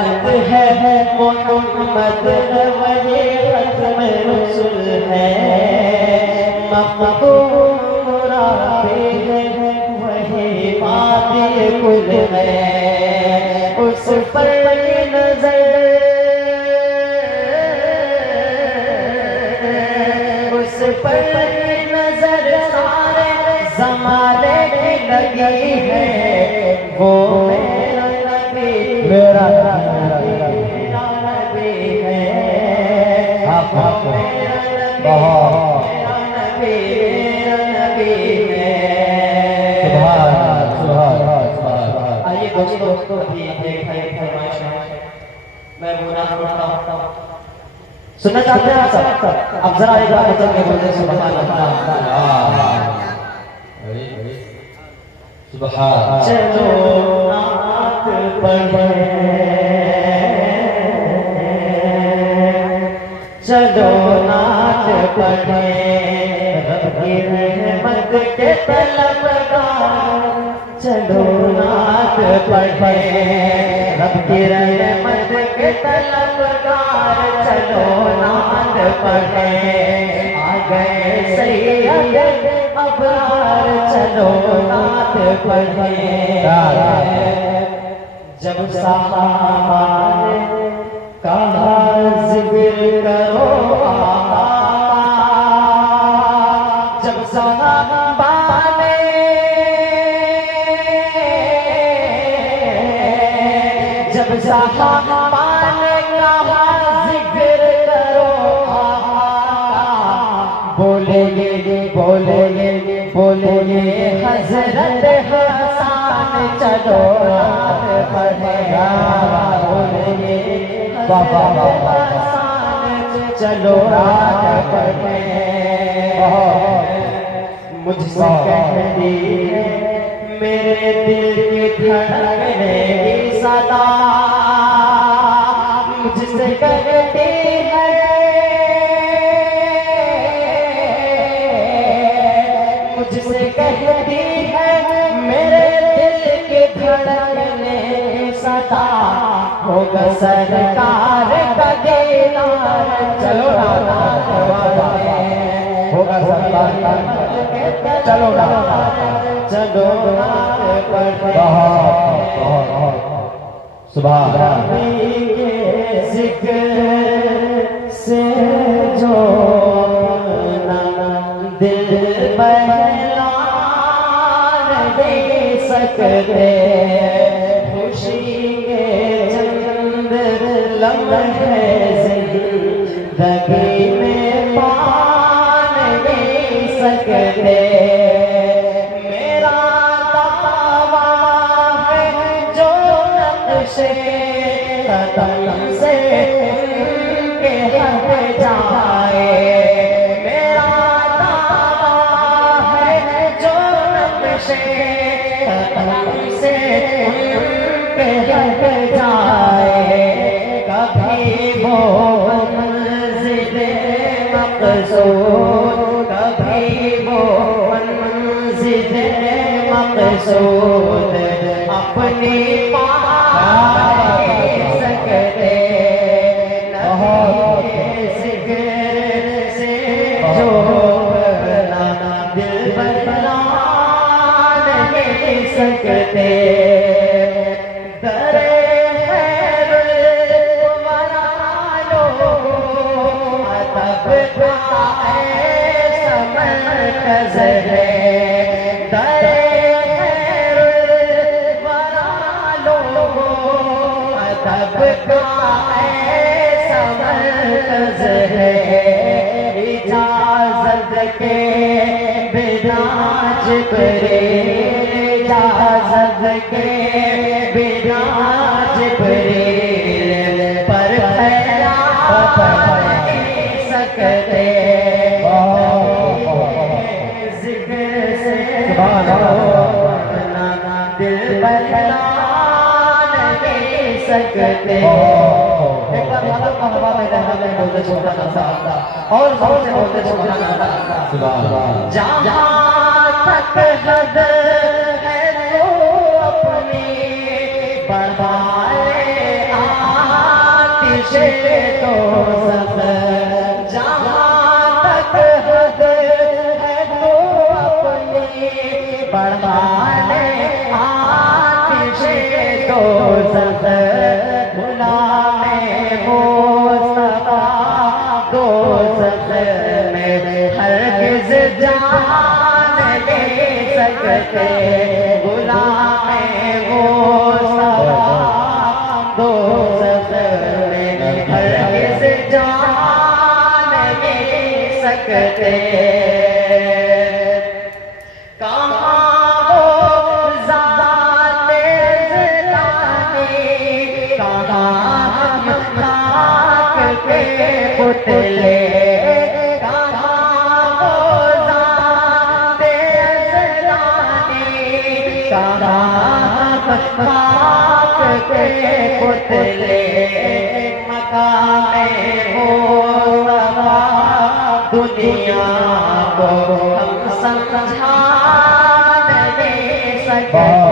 रहमत है, मोहम्मद वही खत्म रसूल है, महबूब मुरादे है, वही मादी कुल है, उस पर नजर, उस पर नजर सारे ज़माने की लगी है, वो मेरा नबी, मेरा नबी है, बहुत मेरा नबी है। आइए दोस्तों, अभी एक फरमाइश है, मैं बोला पढ़ता हूँ, सुनना चाहते हैं आप सब? अब जरा एक बार बचन के बोलते सुभान अल्लाह। चलो नात पढ़े, चलो नात पढ़े, रब की रहमत के तलबगार, चलो नात पढ़े, रब की रहमत के तलबगार, चलो नात पढ़े, आ गए सैयद अबरार, चलो नात पढ़े। जब सहाबा ने कहा जिक्र करो आका, जब सहाबा ने, जब सहाबा ने कहा जिक्र करो आका, बोलेंगे बोलेंगे बोलेंगे हजरत हसन, चलो नात पढ़े, बोलेंगे बाबा चलो नात पढ़े। मुझसे कहती है मेरे दिल की धड़कने की सदा, मुझसे कहती है, मुझसे कहती है मेरे दिल की धड़कने सदा, होगा सरकार का दीदार, चलो नात पढ़े, होगा सरकार का, चलो नात, चलो नात पढ़े। सुभान जिक्र से जो दिल बहला नहीं सकते, खुशी के चंद लम्हे जिंदगी में पा नहीं सकते, मेरा दावा है जो नक्शे कदम से उनके हट जाए, मेरा दावा है जो नक्शे कदम से उनके हट जाए, कभी वो मंज़िले मक़सूद, कभी वो मंज़िले मक़सूद अपनी पा सकते, जिक्र से जो दिल बहला नहीं सकते, दरे खैर वरा लो अदब का समरकज़ है, दरे खैर वरा लो अदब का समरकज़ है, इजाज़त के बिना जिब्रील, इजाज़त के बिना जिब्रील पर फैला नहीं सकते, जिक्र से दिल बहला नहीं सकते। एक बार हाथों को हवा में लहरा में बोलते छोटा सा और जोर से बोलते सुभान अल्लाह। जहाँ तक हद है तो अपनी बढ़ाए आतिशे दोज़ख जहाँ तक हद है तो अपनी बढ़ाने आतिशे दोज़ख गुलामे मुस्तफा दोज़ख में हरगिज़ जान ले सकते गुलामे मुस्तफा दोज़ख में हरगिज़ जान ले सकते कहाँ हो ज़ाते ज़िलानी कहाँ हम खाक के पुतले कहाँ हो ज़ाते ज़िलानी कहाँ हम खाक के पुतले मकामे मुस्तफा दुनिया को हम समझा नहीं सकते